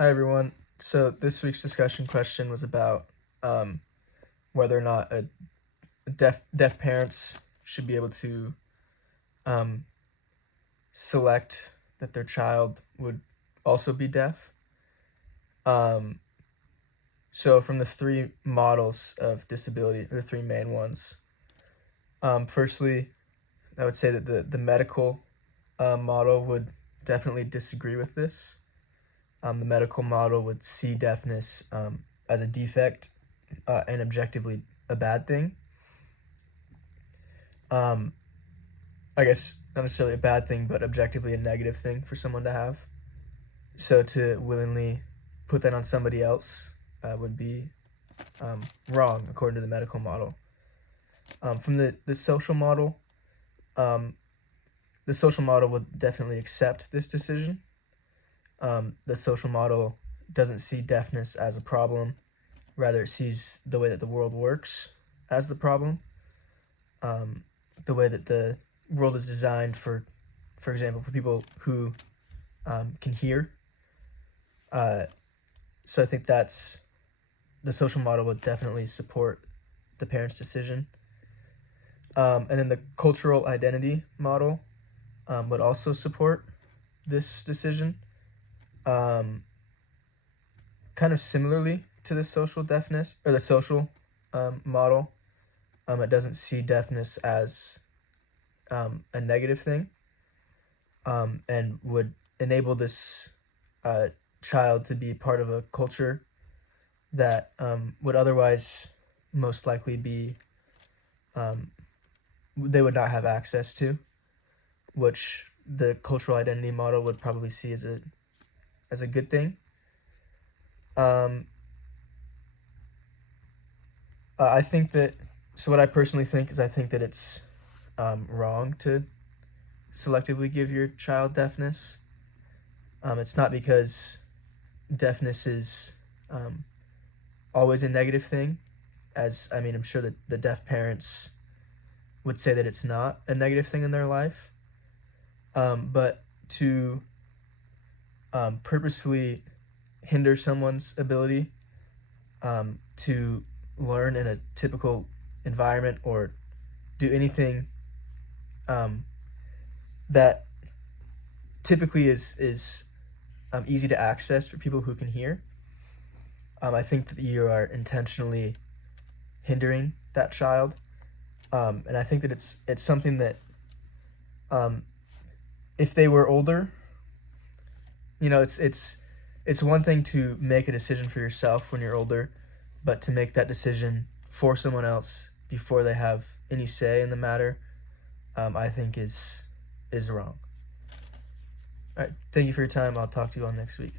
Hi everyone. So this week's discussion question was about whether or not deaf parents should be able to um, select that their child would also be deaf. So from the three models of disability, the three main ones. Firstly, I would say that the medical model would definitely disagree with this. The medical model would see deafness as a defect and objectively a bad thing. I guess not necessarily a bad thing, but objectively a negative thing for someone to have. So to willingly put that on somebody else would be wrong, according to the medical model. From the social model, the social model would definitely accept this decision. The social model doesn't see deafness as a problem. Rather, it sees the way that the world works as the problem. The way that the world is designed for example, for people who can hear. So I think that's the social model would definitely support the parents' decision. And then the cultural identity model would also support this decision. Kind of similarly to the social deafness or the social model. It doesn't see deafness as a negative thing, and would enable this child to be part of a culture that would otherwise most likely be they would not have access to, which the cultural identity model would probably see as a good thing. I think that, so what I personally think is I think that it's wrong to selectively give your child deafness. It's not because deafness is always a negative thing, as I mean, I'm sure that the deaf parents would say that it's not a negative thing in their life, but to purposefully hinder someone's ability to learn in a typical environment or do anything that typically is easy to access for people who can hear. I think that you are intentionally hindering that child, and I think that it's something that if they were older, it's one thing to make a decision for yourself when you're older, but to make that decision for someone else before they have any say in the matter, I think is wrong. All right, thank you for your time. I'll talk to you all next week.